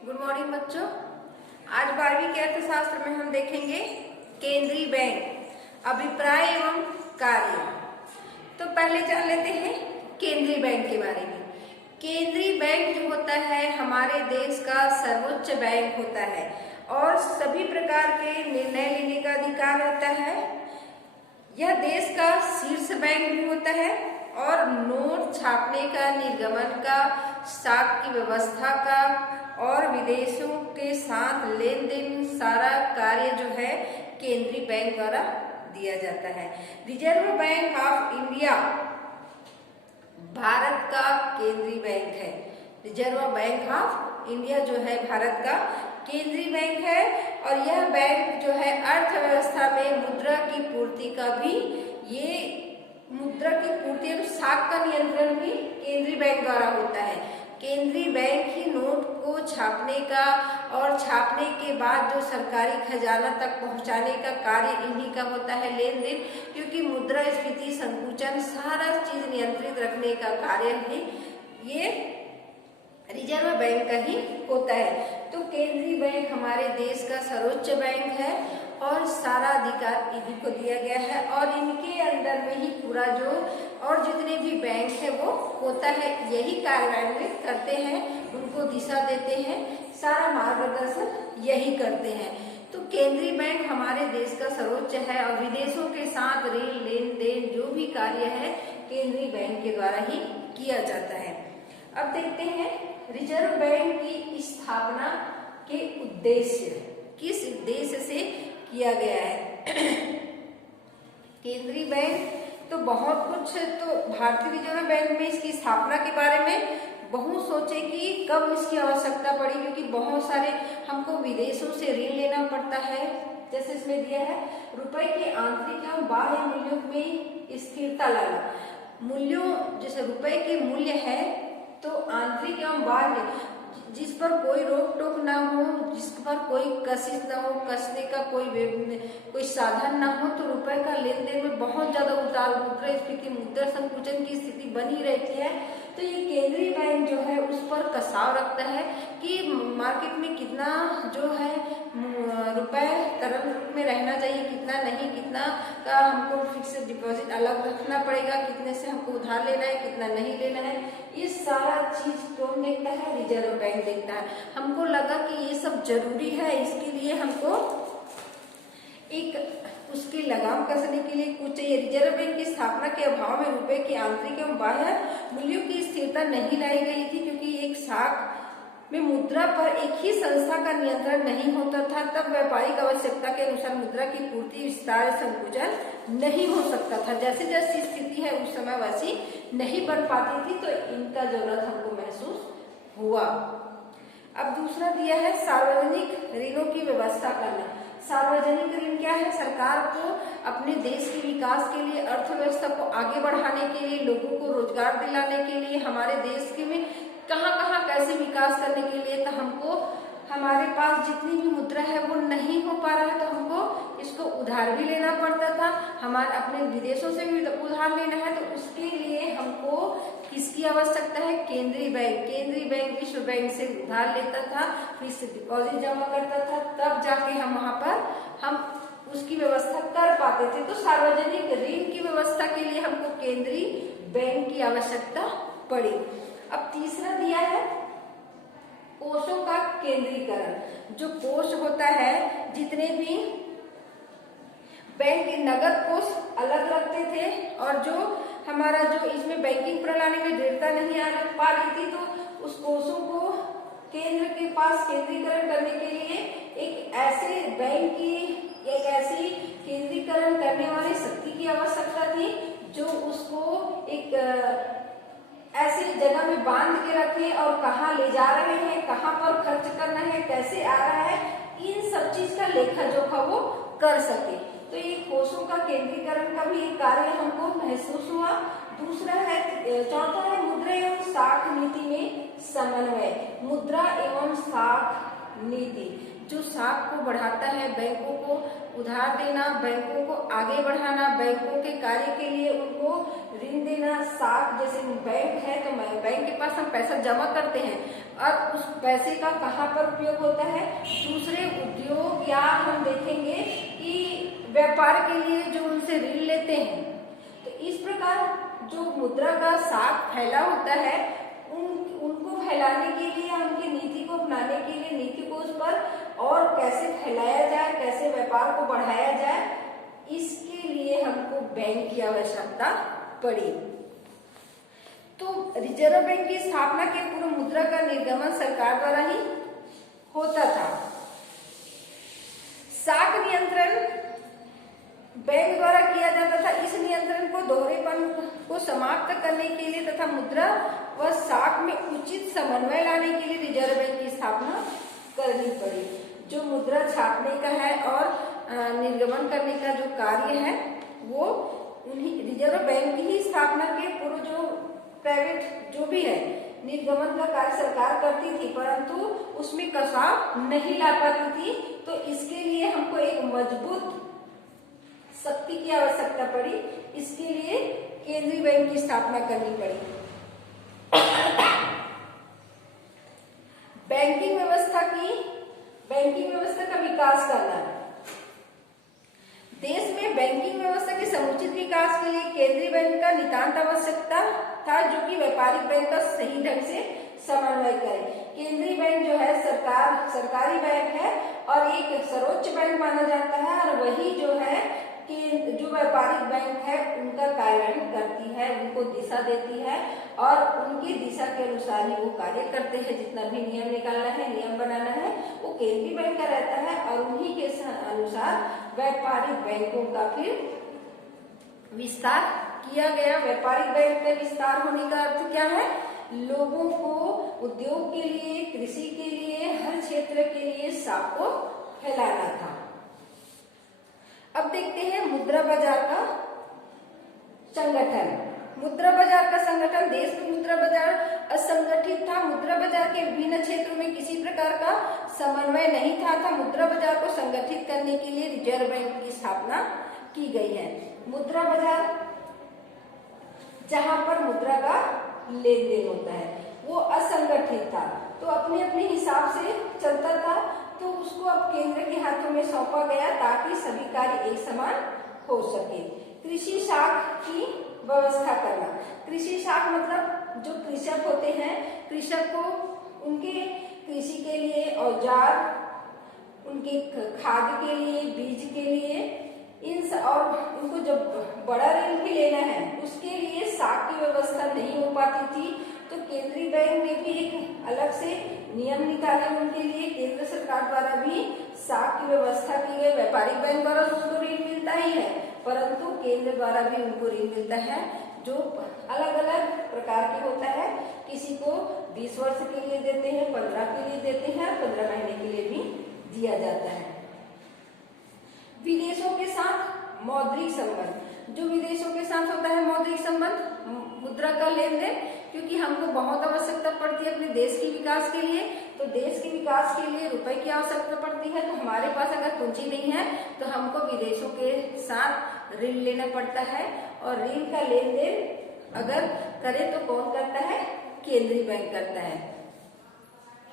Good morning बच्चों। आज 12वीं के अर्थशास्त्र में हम देखेंगे केंद्रीय बैंक अभिप्राय एवं कार्य। तो पहले जान लेते हैं केंद्रीय बैंक के बारे में। केंद्रीय बैंक जो होता है हमारे देश का सर्वोच्च बैंक होता है और सभी प्रकार के निर्णय लेने का अधिकार होता है। यह देश का शीर्ष बैंक भी होता है और नोट छापने का, निर्गमन का, स्टॉक की व्यवस्था का और विदेशों के साथ लेन देन सारा कार्य जो है केंद्रीय बैंक द्वारा दिया जाता है। Reserve bank of India Bharat का केंद्रीय बैंक है। रिजर्व बैंक ऑफ इंडिया जो है भारत का केंद्रीय बैंक है और यह बैंक जो है अर्थव्यवस्था में मुद्रा की पूर्ति का भी, ये मुद्रा की पूर्ति और साख का नियंत्रण भी केंद्रीय बैंक द्वारा होता है। केंद्रीय बैंक ही नोट को छापने का और छापने के बाद जो सरकारी खजाना तक पहुंचाने का कार्य इन्हीं का होता है, लेन देन, क्योंकि मुद्रा स्फीति, संकुचन, सारा चीज नियंत्रित रखने का कार्य भी ये रिजर्व बैंक का ही होता है। तो केंद्रीय बैंक हमारे देश का सर्वोच्च बैंक है और सारा अधिकार इन्हीं को दिया गया है और इनके अंदर में ही पूरा जो और जितने भी बैंक है वो होता है, यही कार्यान्वित करते हैं, उनको दिशा देते हैं, सारा मार्गदर्शन यही करते हैं। तो केंद्रीय बैंक हमारे देश का सर्वोच्च है और विदेशों के साथ ऋण, लेन देन जो भी कार्य है केंद्रीय बैंक के द्वारा ही किया जाता है। अब देखते हैं रिजर्व बैंक की स्थापना के उद्देश्य, किस उद्देश्य से किया गया है। केंद्रीय बैंक तो बहुत कुछ, तो भारतीय रिजर्व बैंक में इसकी स्थापना के बारे में बहुत सोचे कि कब इसकी आवश्यकता पड़ी, क्योंकि बहुत सारे हमको विदेशों से ऋण लेना पड़ता है। जैसे इसमें दिया है रुपए के आंतरिक एवं बाह्य मूल्यों में स्थिरता लाना। मूल्यों, जैसे रुपए के मूल्य है तो आंतरिक एवं बाह्य, जिस पर कोई रोक टोक ना हो, जिस पर कोई कशिश ना हो, कसने का कोई साधन ना हो, तो रुपए का लेन देन में बहुत ज्यादा उतार, मुद्रा स्फीति, मुद्रा संकुचन की स्थिति बनी रहती है। तो ये केंद्रीय बैंक जो है उस पर कसाव रखता है कि मार्केट में कितना जो है रुपए तरल रूप में रहना चाहिए, कितना नहीं, कितना का हमको फिक्स डिपॉजिट अलग रखना पड़ेगा, कितने से हमको उधार लेना है, कितना नहीं लेना है, ये सारा चीज कौन देखता है? रिजर्व बैंक देखता है। हमको लगा कि ये सब जरूरी है, इसके लिए हमको एक उसकी लगाम कसने के लिए कुछ चाहिए। रिजर्व बैंक की स्थापना के अभाव में रुपए के आंतरिक एवं बाह्य मूल्यों की स्थिरता नहीं लाई गई थी, क्योंकि एक साख में मुद्रा पर एक ही संस्था का नियंत्रण नहीं होता था। तब व्यापारिक आवश्यकता के अनुसार मुद्रा की पूर्ति, विस्तार, संकुचन नहीं हो सकता था। जैसे जैसी स्थिति है उस समय वैसी नहीं बन पाती थी, तो इनका जरूरत हमको महसूस हुआ। अब दूसरा दिया है सार्वजनिक ऋणों की व्यवस्था करना। सार्वजनिक ऋण क्या है? सरकार को अपने देश के विकास के लिए, अर्थव्यवस्था को आगे बढ़ाने के लिए, लोगों को रोजगार दिलाने के लिए, हमारे देश के में कहाँ कहाँ कैसे विकास करने के लिए, तो हमको हमारे पास जितनी भी मुद्रा है वो नहीं हो पा रहा है, तो हमको इसको उधार भी लेना पड़ता था। हमारे अपने विदेशों से भी उधार लेना है, तो उसके लिए हमको किसकी आवश्यकता है? केंद्रीय बैंक। केंद्रीय बैंक विश्व बैंक से उधार लेता था, फिर से डिपॉजिट जमा करता था, तब जाके हम वहां पर हम उसकी व्यवस्था कर पाते थे। तो सार्वजनिक ऋण की व्यवस्था के लिए हमको केंद्रीय बैंक की आवश्यकता पड़ी। अब तीसरा दिया है कोषों का केंद्रीकरण। जो कोष होता है, जितने भी बैंक नगद कोष अलग रखते थे और जो हमारा जो इसमें बैंकिंग प्रणाली में दृढ़ता नहीं आ पा रही थी, तो उस कोषों को केंद्र के पास केंद्रीकरण करने के लिए एक ऐसे बैंक की, एक ऐसी केंद्रीकरण करने वाली शक्ति की आवश्यकता थी जो उसको एक ऐसी जगह में बांध के रखे और कहाँ ले जा रहे हैं, कहाँ पर खर्च करना है, कैसे आ रहा है, इन सब चीज का लेखा जोखा वो कर सके। तो ये कोषों का केंद्रीकरण का भी एक कार्य हमको महसूस हुआ। दूसरा है, चौथा है मुद्रा एवं साख नीति में समन्वय। मुद्रा एवं साख नीति जो साख को बढ़ाता है, बैंकों को उधार देना, बैंकों को आगे बढ़ाना, बैंकों के कार्य के लिए उनको ऋण देना। साख जैसे बैंक है तो बैंक के पास हम पैसा जमा करते हैं और उस पैसे का कहाँ पर उपयोग होता है, दूसरे उद्योग या हम देखेंगे कि व्यापार के लिए जो उनसे ऋण लेते हैं। तो इस प्रकार जो मुद्रा का साख फैला होता है उनको फैलाने के लिए, उनकी नीति को अपनाने के लिए, नीति को उस पर और कैसे फैलाया जाए, कैसे व्यापार को बढ़ाया जाए, इसके लिए हमको बैंक की आवश्यकता पड़ी। तो रिजर्व बैंक की स्थापना के पूर्व मुद्रा का निर्गमन सरकार द्वारा ही होता था। साख नियंत्रण बैंक द्वारा किया जाता था। इस नियंत्रण को दोहरेपन को समाप्त करने के लिए तथा मुद्रा व साख में उचित समन्वय लाने के लिए रिजर्व बैंक की स्थापना करनी पड़ी। जो मुद्रा छापने का है और निर्गमन करने का जो कार्य है वो उन्हीं रिजर्व बैंक की ही स्थापना के पूर्व जो प्राइवेट जो भी है निर्गमन का कार्य सरकार करती थी, परंतु उसमें कसाव नहीं ला पाती थी। तो इसके लिए हमको एक मजबूत शक्ति की आवश्यकता पड़ी। इसके लिए केंद्रीय बैंक की स्थापना करनी पड़ी। बैंकिंग व्यवस्था का विकास करना। देश में बैंकिंग व्यवस्था के समुचित विकास के लिए केंद्रीय बैंक का नितांत आवश्यकता था, जो कि व्यापारिक बैंक का सही ढंग से समन्वय करे। केंद्रीय बैंक जो है सरकारी बैंक है और एक सर्वोच्च बैंक माना जाता है, और वही जो है कि जो व्यापारिक बैंक है उनका कार्यान्वयन करती है, उनको दिशा देती है और उनकी दिशा के अनुसार ही वो कार्य करते हैं। जितना भी नियम निकालना है, नियम बनाना है, वो केंद्रीय बैंक का रहता है और उन्हीं के अनुसार व्यापारिक बैंकों का फिर विस्तार किया गया। व्यापारिक बैंक का विस्तार होने का अर्थ क्या है? लोगों को उद्योग के लिए, कृषि के लिए, हर क्षेत्र के लिए साख को फैलाना था। अब देखते हैं मुद्रा बाजार का संगठन। मुद्रा बाजार का संगठन। देश में मुद्रा बाजार असंगठित था। मुद्रा बाजार के विभिन्न क्षेत्रों में किसी प्रकार का समन्वय नहीं था। मुद्रा बाजार को संगठित करने के लिए रिजर्व बैंक की स्थापना की गई है। मुद्रा बाजार जहां पर मुद्रा का लेन देन होता है वो असंगठित था, तो अपने अपने हिसाब से चलता था, तो उसको अब केंद्र के हाथों में सौंपा गया ताकि सभी कार्य एक समान हो सके। कृषि साख की व्यवस्था करना। कृषि साख मतलब जो कृषक होते हैं, कृषक को उनके कृषि के लिए औजार, उनके खाद के लिए, बीज के लिए और उनको जब बड़ा ऋण भी लेना है उसके लिए साख की व्यवस्था नहीं हो पाती थी। तो केंद्रीय बैंक ने भी एक अलग से नियम निकाले उनके लिए। केंद्र सरकार द्वारा भी साख की व्यवस्था की गई। व्यापारिक बैंक द्वारा उनको ऋण मिलता ही है, परंतु केंद्र द्वारा भी उनको ऋण मिलता है जो अलग अलग प्रकार के होता है। किसी को 20 वर्ष के लिए देते हैं, 15 के लिए देते हैं, 15 महीने के लिए भी दिया जाता है। विदेशों के साथ मौद्रिक संबंध। जो विदेशों के साथ होता है मौद्रिक संबंध, मुद्रा का लेन देन, क्योंकि हमको बहुत आवश्यकता पड़ती है अपने देश के विकास के लिए। तो देश के विकास के लिए रुपए की आवश्यकता पड़ती है। तो हमारे पास अगर पूंजी नहीं है तो हमको विदेशों के साथ ऋण लेना पड़ता है, और ऋण का लेन देन अगर करे तो कौन करता है? केंद्रीय बैंक करता है।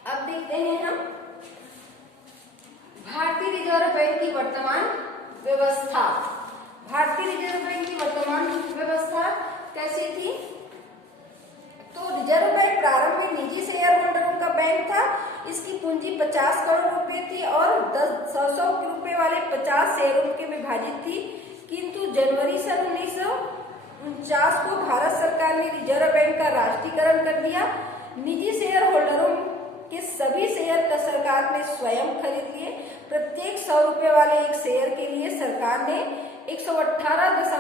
अब देखते हैं हम भारतीय रिजर्व बैंक की वर्तमान व्यवस्था। भारतीय रिजर्व बैंक की वर्तमान व्यवस्था कैसी थी? तो रिजर्व बैंक प्रारंभ में निजी शेयर होल्डरों का बैंक था। इसकी पूंजी 50 करोड़ रुपए थी और 100 रुपए वाले 50 शेयरों के विभाजित थी। किंतु जनवरी सन 1949 को भारत सरकार ने रिजर्व बैंक का राष्ट्रीयकरण कर दिया। निजी शेयर होल्डरों के सभी शेयर का सरकार ने स्वयं खरीद लिए। प्रत्येक 100 रुपए वाले एक शेयर के लिए सरकार ने 118.10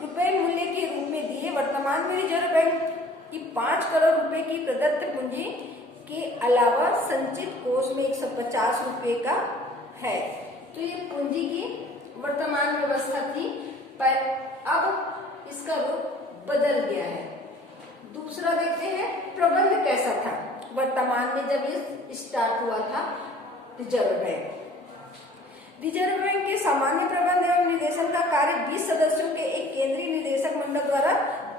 रुपए मूल्य के रूप में दिए। वर्तमान में रिजर्व बैंक की 5 करोड़ रुपए की प्रदत्त पूंजी के अलावा संचित कोष में 150 रुपए का है। तो ये पूंजी की वर्तमान व्यवस्था थी, पर अब इसका रूप बदल गया है। दूसरा देखते हैं प्रबंध कैसा था। वर्तमान में जब ये स्टार्ट हुआ था रिजर्व बैंक। रिजर्व बैंक के सामान्य प्रबंध एवं निर्देशन का कार्य 20 सदस्यों के एक केंद्रीय निदेशक मंडल द्वारा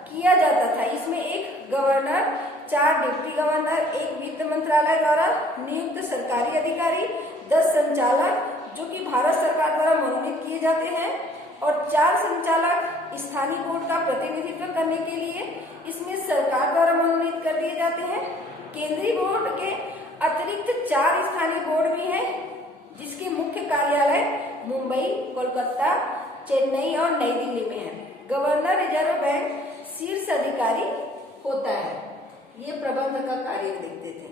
किया जाता था। इसमें एक गवर्नर, 4 डिप्टी गवर्नर, एक वित्त मंत्रालय द्वारा नियुक्त सरकारी अधिकारी, 10 संचालक जो कि भारत सरकार द्वारा मनोनीत किए जाते हैं और 4 संचालक स्थानीय बोर्ड का प्रतिनिधित्व करने के लिए इसमें सरकार द्वारा मनोनीत कर दिए जाते हैं। केंद्रीय बोर्ड के अतिरिक्त 4 स्थानीय बोर्ड भी हैं जिसके मुख्य कार्यालय मुंबई, कोलकाता, चेन्नई और नई दिल्ली में है। गवर्नर रिजर्व बैंक शीर्ष अधिकारी होता है। ये प्रबंध का कार्य देखते थे।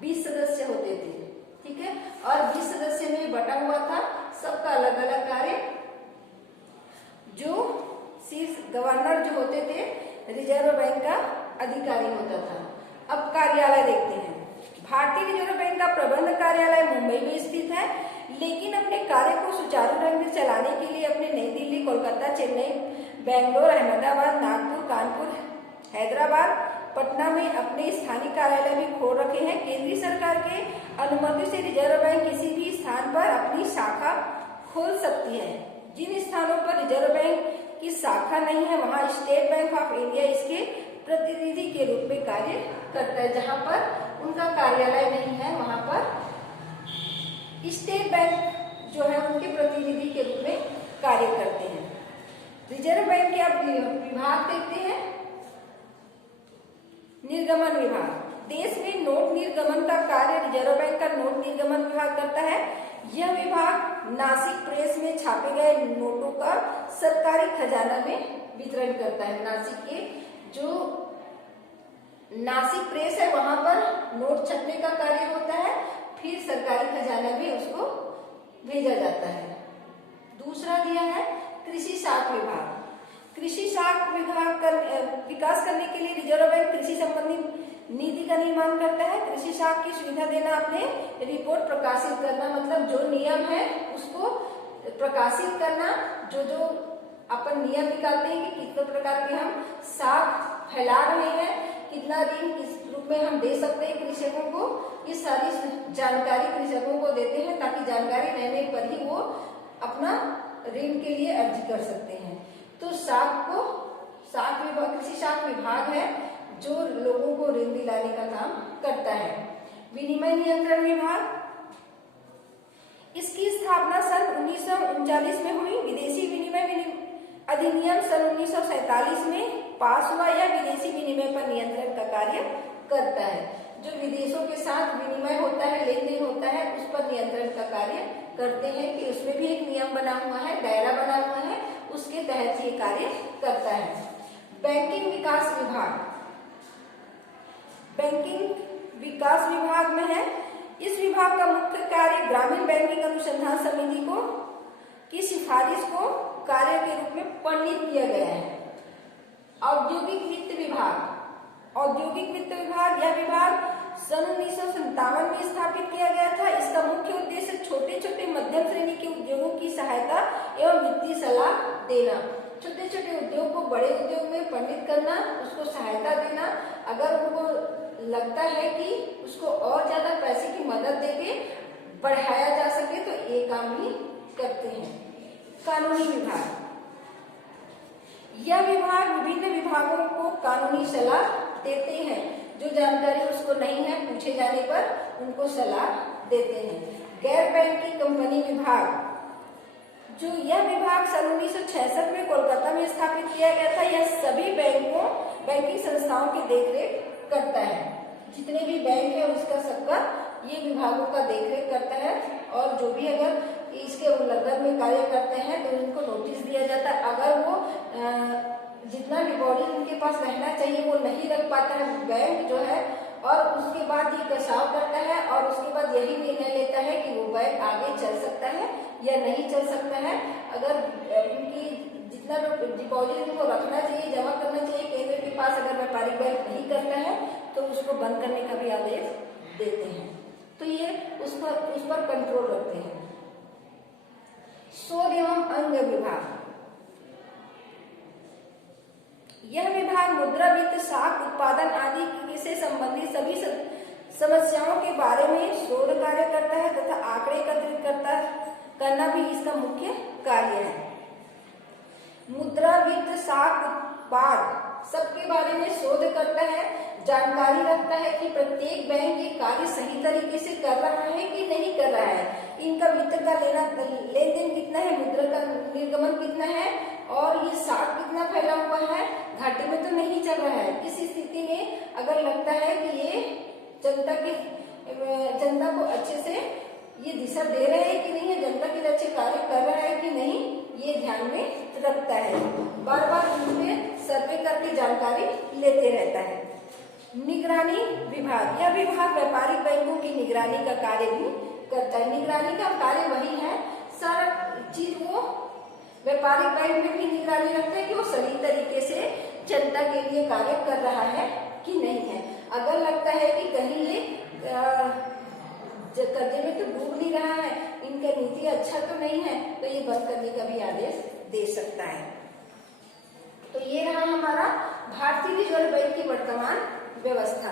20 सदस्य होते थे, ठीक है, और 20 सदस्य में बटा हुआ था, सबका अलग अलग कार्य। जो शीर्ष गवर्नर जो होते थे रिजर्व बैंक का अधिकारी होता था। अब कार्यालय देखते हैं। भारतीय रिजर्व बैंक का प्रबंध कार्यालय मुंबई में स्थित है, लेकिन अपने कार्य को सुचारू ढंग से चलाने के लिए अपने नई दिल्ली, कोलकाता, चेन्नई, बेंगलोर, अहमदाबाद, नागपुर, कानपुर, हैदराबाद, पटना में अपने स्थानीय कार्यालय भी खोल रखे हैं। केंद्रीय सरकार के अनुमति से रिजर्व बैंक किसी भी स्थान पर अपनी शाखा खोल सकती है। जिन स्थानों पर रिजर्व बैंक की शाखा नहीं है वहां स्टेट बैंक ऑफ इंडिया इसके प्रतिनिधि के रूप में कार्य करता है। जहां पर उनका कार्यालय नहीं है वहां पर स्टेट बैंक जो है उनके प्रतिनिधि के रूप में कार्य करते हैं। रिजर्व बैंक के अब विभाग देखते हैं। निर्गमन विभाग। देश में नोट निर्गमन का कार्य रिजर्व बैंक का नोट निर्गमन विभाग करता है। यह विभाग नासिक प्रेस में छापे गए नोटों का सरकारी खजाना में वितरण करता है। नासिक के जो नासिक प्रेस है वहां पर नोट छपने का कार्य होता है, फिर सरकारी खजाना में उसको भेजा जाता है। दूसरा दिया है कृषि साख विभाग। कृषि साख विभाग का विकास करने के लिए रिजर्व बैंक कृषि संबंधी नीति का निर्माण करता है। कृषि साख की सुविधा देना, अपने रिपोर्ट प्रकाशित करना, मतलब जो नियम है उसको प्रकाशित करना। जो जो अपन नियम निकालते हैं कि कितने प्रकार के हम साख फैला रहे हैं, कितना ऋण किस रूप में हम दे सकते हैं कृषकों को, ये सारी जानकारी कृषकों को देते हैं ताकि जानकारी रहने पर ही वो अपना ऋण के लिए अर्जी कर सकते हैं। तो साख विभाग कृषि साख विभाग है जो लोगों को ऋण दिलाने का काम करता है। विनिमय नियंत्रण विभाग, इसकी स्थापना सन 1939 में हुई। विदेशी विनिमय अधिनियम सन 1947 में पास हुआ। यह विदेशी विनिमय पर नियंत्रण का कार्य करता है। जो विदेशों के साथ विनिमय होता है, लेन देन होता है, उस पर नियंत्रण का कार्य करते हैं कि उसमें भी एक नियम बना हुआ है, दायरा बना हुआ है, उसके तहत ये कार्य करता है। बैंकिंग विकास विभाग, बैंकिंग विकास विभाग में है। इस विभाग का मुख्य कार्य ग्रामीण बैंकिंग अनुसंधान समिति को की सिफारिश को कार्य के रूप में वर्णित किया गया है। औद्योगिक वित्त विभाग, औद्योगिक वित्त विभाग, यह विभाग सन 1957 में स्थापित किया गया था। इसका मुख्य उद्देश्य छोटे छोटे मध्यम श्रेणी के उद्योगों की सहायता एवं वित्तीय सलाह देना। छोटे छोटे उद्योग को बड़े उद्योग में परिणत करना, उसको सहायता देना। अगर उनको लगता है कि उसको और ज्यादा पैसे की मदद देके बढ़ाया जा सके तो ये काम भी करते हैं। कानूनी विभाग, यह विभाग विभिन्न विभागों को कानूनी सलाह देते हैं। जो जानकारी उसको नहीं है, पूछे जाने पर उनको सलाह देते हैं। गैर बैंकिंग कंपनी विभाग, जो यह विभाग सन 1966 में कोलकाता में स्थापित किया गया था। यह सभी बैंकिंग संस्थाओं की देखरेख करता है। जितने भी बैंक है उसका सबका ये विभागों का देखरेख करता है, और जो भी अगर इसके उल्लंघन में कार्य करते हैं तो उनको नोटिस दिया जाता है। अगर वो जितना डिपॉजिट उनके पास रहना चाहिए वो नहीं रख पाता है बैंक जो है, और उसके बाद ये कसाव करता है और उसके बाद यही निर्णय लेता है कि वो बैंक आगे चल सकता है या नहीं चल सकता है। अगर उनकी जितना डिपॉजिट उनको रखना चाहिए, जमा करना चाहिए केंद्र के पास, अगर व्यापारिक बैंक नहीं करता है तो उसको बंद करने का भी आदेश देते हैं। तो ये उस पर कंट्रोल रखते हैं। शोध एवं अंग विभाग, यह विभाग मुद्रा, वित्त, साख उत्पादन आदि से संबंधित सभी समस्याओं के बारे में शोध कार्य करता है तथा आंकड़े एकत्रित करना भी इसका मुख्य कार्य है। मुद्रा, वित्त, साख, उत्पाद सबके बारे में शोध करता है, जानकारी रखता है कि प्रत्येक बैंक ये कार्य सही तरीके से कर रहा है कि नहीं कर रहा है, इनका वित्त का लेन देन कितना है, मुद्रा का निर्गमन कितना है और ये साख कितना फैला हुआ है, घाटे में तो नहीं चल रहा है। इस स्थिति में अगर लगता है कि ये जनता को अच्छे से ये दिशा दे रहे हैं कि नहीं है, जनता के लिए अच्छे कार्य कर रहा है कि नहीं, ये ध्यान में रखता है। बार बार इनमें सर्वे करके जानकारी लेते रहता है। निगरानी विभाग, यह विभाग व्यापारिक बैंकों की निगरानी का कार्य भी करता है। निगरानी का कार्य वही है, सारा चीज वो व्यापारिक बैंक में भी निगरानी रखता है कि वो सही तरीके से जनता के लिए कार्य कर रहा है कि नहीं है। अगर लगता है कि कहीं ये कर्जे में तो डूब नहीं रहा है, इनका नीति अच्छा तो नहीं है, तो ये बंद करने का भी आदेश दे सकता है। तो ये रहा हमारा भारतीय रिजर्व बैंक की वर्तमान व्यवस्था।